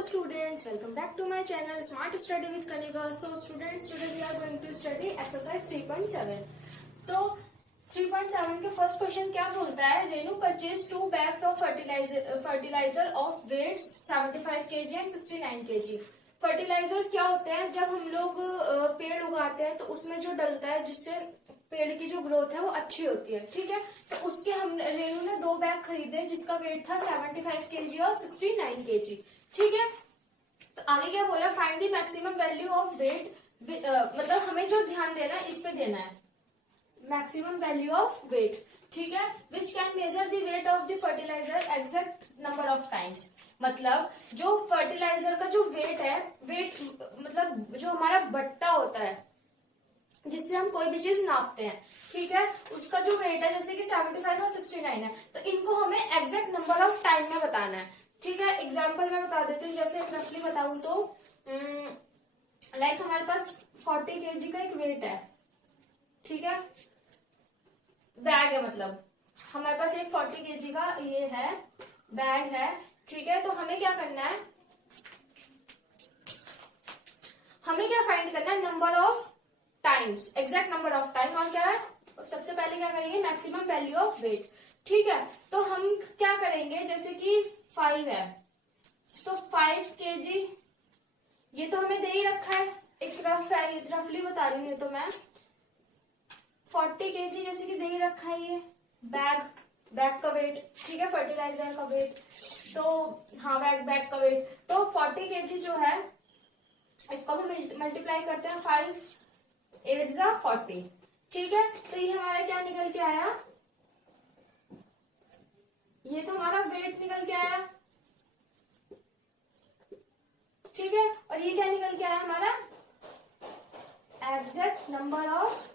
Hello students, welcome back to my channel Smart Study with Kanika. So students, today we are going to study exercise 3.7. So 3.7 के first question क्या बोलता है? Renu purchase 2 bags of fertilizer of weights 75 kg and 69 kg. Fertiliser क्या होते हैं? जब हम लोग पेड़ उगाते हैं तो उसमें जो डलता है जिससे पेड़ की जो ग्रोथ है वो अच्छी होती है, ठीक है। तो उसके हम रेनू ने 2 बैग खरीदे जिसका वेट था 75 kg और 69 kg, ठीक है। तो आगे क्या बोला? Find the maximum value of weight, मतलब हमें जो ध्यान देना है इस पे देना है, मैक्सिमम वैल्यू ऑफ वेट, ठीक है। Which can measure the weight of the fertiliser exact number of times, मतलब जो फर्टिलाइजर का जो वेट है, वेट मतलब जो हमारा बट्टा होता है जिससे हम कोई भी चीज नापते हैं, ठीक है, उसका जो वेट है जैसे कि 75 और 69 है, तो इनको हमें एग्जैक्ट नंबर ऑफ टाइम में बताना है, ठीक है। एग्जाम्पल मैं बता देती हूँ, जैसे रफली बताऊं तो लाइक हमारे पास 40 kg का एक वेट है, ठीक है, बैग है, मतलब हमारे पास एक 40 kg का ये है बैग है, ठीक है। तो हमें क्या करना है, हमें क्या फाइंड करना है? Number of times, exact number of time, और क्या है सबसे पहले क्या करेंगे? मैक्सिमम वैल्यू ऑफ वेट, ठीक है। तो हम क्या करेंगे, जैसे कि 5 है तो 5 kg ये तो हमें दे ही रखा है, एक रफली बता रही हूँ, ये तो मैं 40 kg जैसे कि दे ही रखा है, ये बैग का वेट, ठीक है, फर्टिलाइजर का वेट, तो हाँ बैग का वेट, तो 40 kg जो है इसको हम मल्टीप्लाई करते हैं, 5 8 जा 40, ठीक है। तो ये हमारा क्या निकल के आया? ये तो हमारा वेट निकल के आया, ठीक है। और ये क्या निकल के आया? हमारा एग्जैक्ट नंबर ऑफ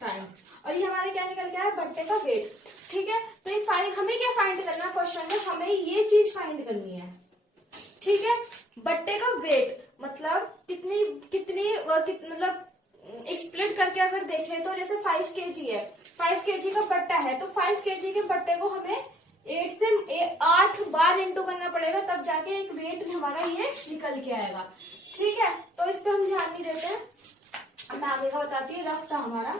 टाइम्स, और ये हमारे क्या निकल के आया? बट्टे का वेट, ठीक है। तो ये हमें क्या फाइंड करना है क्वेश्चन में? हमें ये चीज फाइंड करनी है, ठीक है। बट्टे का वेट मतलब मतलब स्प्लिट करके अगर देखें तो जैसे 5 kg है, 5 kg का बट्टा है, तो 5 kg के बट्टे को हमें 8 से 8 बार इंटू करना पड़ेगा, तब जाके एक वेट हमारा ये निकल के आएगा, ठीक है। तो इस पे हम ध्यान नहीं देते हैं, अब मैं आगे का बताती हूँ। रफ था हमारा,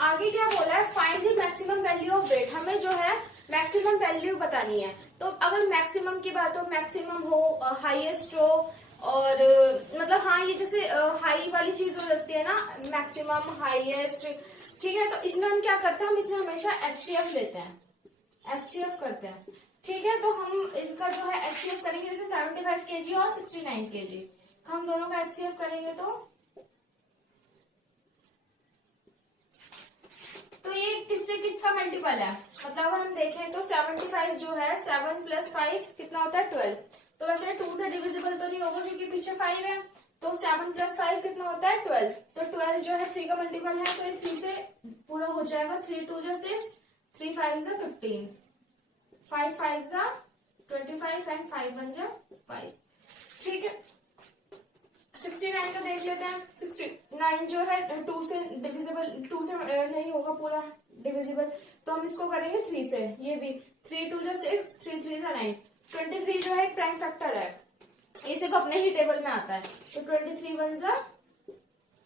आगे क्या बोला है? Find the maximum value of weight, हमें जो है मैक्सिमम वैल्यू बतानी है। तो अगर मैक्सिमम की बात हो, मैक्सिमम हो, हाईएस्ट हो, और मतलब हाँ ये जैसे हाई वाली चीज हो जाती है ना, मैक्सिमम हाईएस्ट, ठीक है। तो इसमें हम क्या करते हैं? हम इसमें हमेशा एचसीएफ लेते हैं, एचसीएफ करते हैं, ठीक है। तो हम इनका जो है एचसीएफ करेंगे, जैसे 75 kg और 69 kg हम दोनों का एचसीएफ करेंगे तो ये किससे किसका मल्टीपल है? मतलब अगर हम देखें तो 75 जो है 7 + 5 कितना होता है? 12। तो वैसे 2 से डिविजिबल तो नहीं होगा क्योंकि पीछे 5 है, तो 7 + 5 कितना होता है? 12। तो 12 जो है 3 का मल्टीपल है, तो ये 3 से पूरा हो जाएगा। 3 2 जा 6, 3 5 जा 15, 5 5 जा 25 एंड 5 1 जा 5, ठीक है। 69 का देख लेते हैं। 69 जो है 2 से डिविजिबल, 2 से नहीं होगा पूरा डिविजिबल, तो हम इसको करेंगे 3 से। ये भी 3 2 जा 6, 3 3 जा 9, 23 जो है एक प्राइम फैक्टर है, ये सिर्फ अपने ही टेबल में आता है, तो 23 1 जा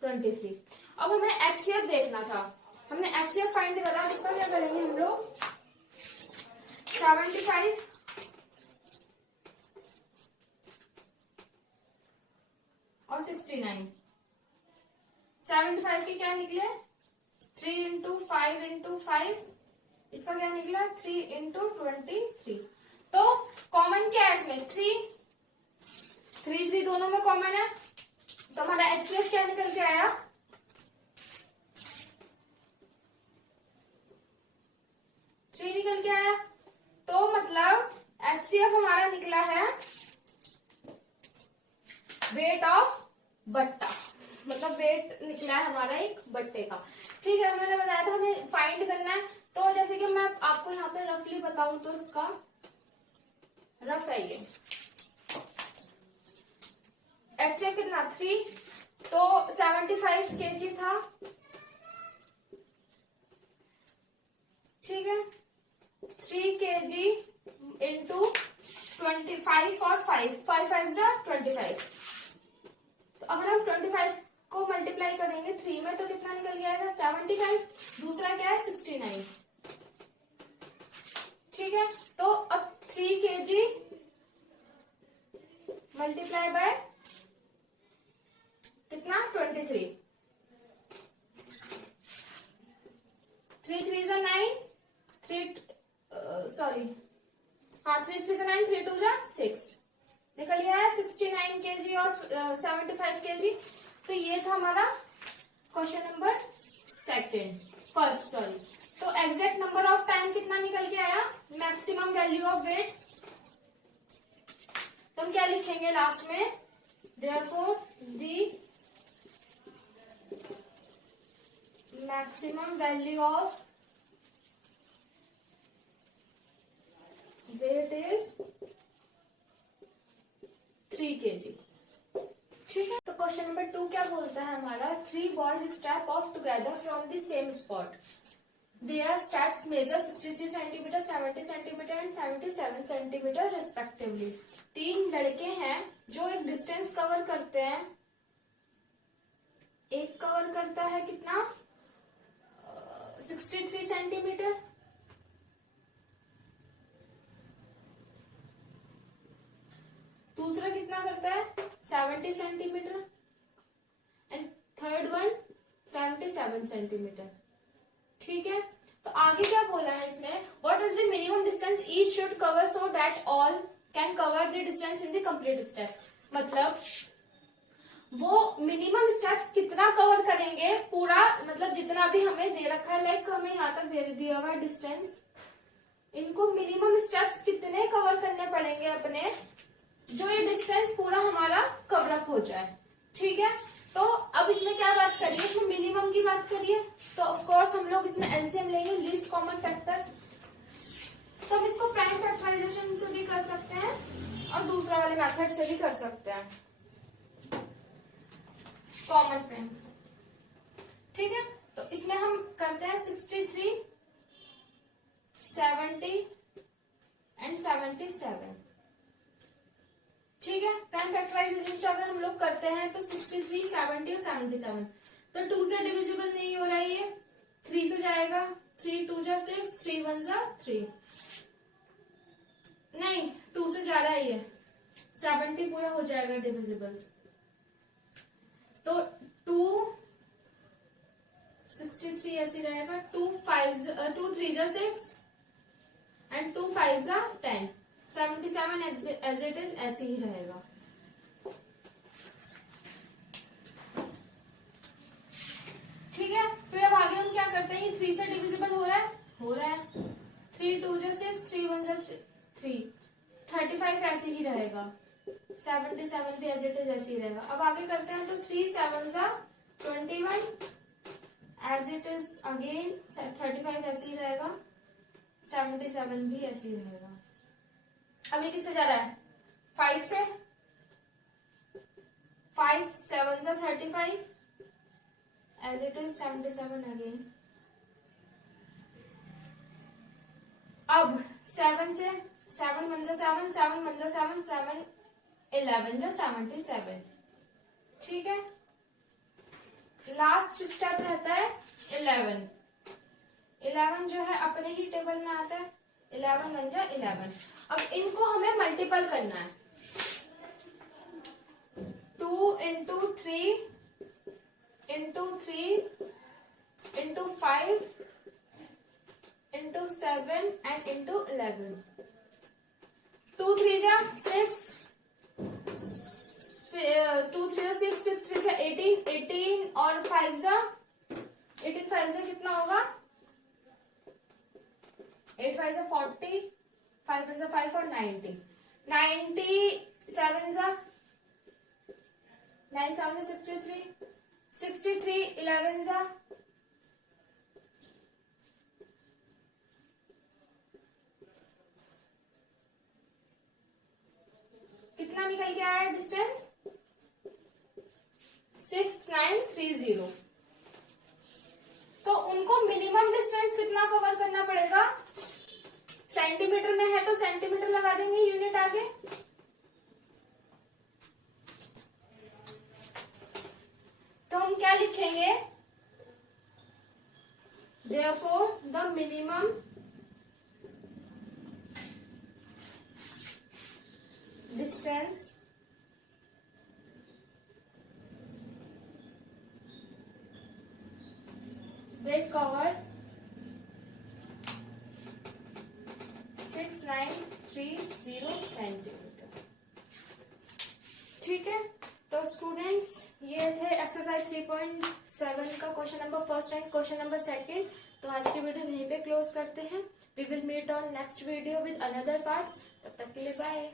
23। अब हमें एचसीएफ देखना था, हमने एचसीएफ फाइंड करा, इसका क्या करेंगे हम लोग? 75 और 69, 75 के क्या निकले? 3 × 5 × 5, इसका क्या निकला? 3 × 23। तो कॉमन क्या है इसमें? 3 3 दोनों में कॉमन है, तो हमारा एचसीएफ क्या निकल के आया? 3 निकल के आया। तो मतलब एचसीएफ हमारा निकला है वेट ऑफ बट्टा, मतलब वेट निकला है हमारा एक बट्टे का, ठीक है। मैंने बताया था हमें फाइंड करना है, तो जैसे कि मैं आपको यहाँ पे रफली बताऊं तो इसका रफ है ये एचसीएफ कितना? 3, तो 75 kg था, ठीक है, 3 kg इंटू 25 और 5, 5 5 25। तो अगर हम 25 को मल्टीप्लाई करेंगे 3 में तो कितना निकल जाएगा 75। दूसरा क्या है 69। ठीक है, तो अब 3 kg मल्टीप्लाई बाय कितना 23। 3 3 जा 9, 3 सॉरी हाँ 3 3 जा 9, 3 2 जा 6, निकल गया है 69 kg और 75 kg। तो ये था हमारा क्वेश्चन नंबर फर्स्ट सॉरी। तो एग्जैक्ट नंबर ऑफ टाइम कितना निकल के आया, मैक्सिमम वैल्यू ऑफ वेट। तो हम क्या लिखेंगे लास्ट में, therefore the maximum value of weight is 3 kg। ठीक है, तो क्वेश्चन नंबर 2 क्या बोलता है हमारा, 3 boys step off together from the same spot, their steps measure 63 centimetre, 70 centimetre and 77 centimetre respectively. 3 लड़के हैं जो एक डिस्टेंस कवर करते हैं, एक कवर करता है कितना 63 सेंटीमीटर, दूसरा कितना करता है 70 centimetre and third one 77 centimetre. ठीक है, तो आगे क्या बोला है इसमें, what is the minimum distance each should cover so that all can cover the distance in the complete steps. मतलब वो मिनिमम स्टेप्स कितना कवर करेंगे पूरा, मतलब जितना भी हमें दे रखा है, लाइक हमें यहाँ तक दे दिया हुआ डिस्टेंस, इनको मिनिमम स्टेप्स कितने कवर करने पड़ेंगे अपने, जो ये डिस्टेंस पूरा हमारा कवर अप हो जाए। ठीक है, तो अब इसमें क्या बात करिए, इसमें मिनिमम की बात करिए, तो ऑफ कोर्स हम लोग इसमें एलसीएम लेंगे, लीस्ट कॉमन फैक्टर। तो हम इसको प्राइम फैक्टराइजेशन से भी कर सकते हैं और दूसरा वाले मेथड से भी कर सकते हैं, कॉमन प्राइम। ठीक है, तो इसमें हम करते हैं 63, 70 एंड 77। ठीक है, प्राइम फैक्टराइजेशन से अगर हम लोग करते हैं तो 63, 70 और 77, तो 2 से डिविजिबल नहीं हो रहा है, ये 3 से जाएगा, 3 2 जा 6, 3 1 जा 3, नहीं 2 से जा रहा है, ये 70 पूरा हो जाएगा डिविजिबल। तो 2 63 ऐसे रहेगा, 2 3 जा 6 एंड 2 5 जा 10, 77 एज इट इज ऐसे ही रहेगा। ठीक है, फिर अब आगे हम क्या करते हैं, 3 से डिविजिबल हो रहा है, 3 2 जा 6, 3 1 जा 3, 35 ऐसे ही रहेगा, 77 भी एज इट इज ऐसे ही रहेगा। अब आगे करते हैं तो 3 7 जा 21 एज इट इज अगेन, 35 ऐसे ही रहेगा, 77 भी ऐसे ही रहेगा। अभी किससे जा रहा है 5 से, 5 7 जा 35 एज इट इज 77 अगेन। अब 7 से, 7 1 जा 7, 7 1 जा 7, 7 11 जा 77। ठीक है, लास्ट स्टेप रहता है 11। 11 जो है अपने ही टेबल में आता है, 11 1 जा 11। अब इनको हमें मल्टीपल करना है, 2 into 3 into 3 into 5 into 7 and into 11। 2 3 जा 6, 2 3 जा 6, 6 3 जा 18, 18 और 5 जा 18, 5 जा कितना होगा 8 5 जा 40, 5 1 जा 5 और 90, 97 जा 9 7 जा 63, 63 11 जा 6930। तो उनको मिनिमम डिस्टेंस कितना कवर करना पड़ेगा, सेंटीमीटर में है तो सेंटीमीटर लगा देंगे यूनिट आगे। तो हम क्या लिखेंगे, therefore the minimum distance they cover 6930 centimetre. ठीक है, तो स्टूडेंट्स ये थे एक्सरसाइज 3.7 का question number first and question number second. तो आज की वीडियो यहीं पे क्लोज करते हैं। We will meet on next video with another parts. तब तक के लिए बाय।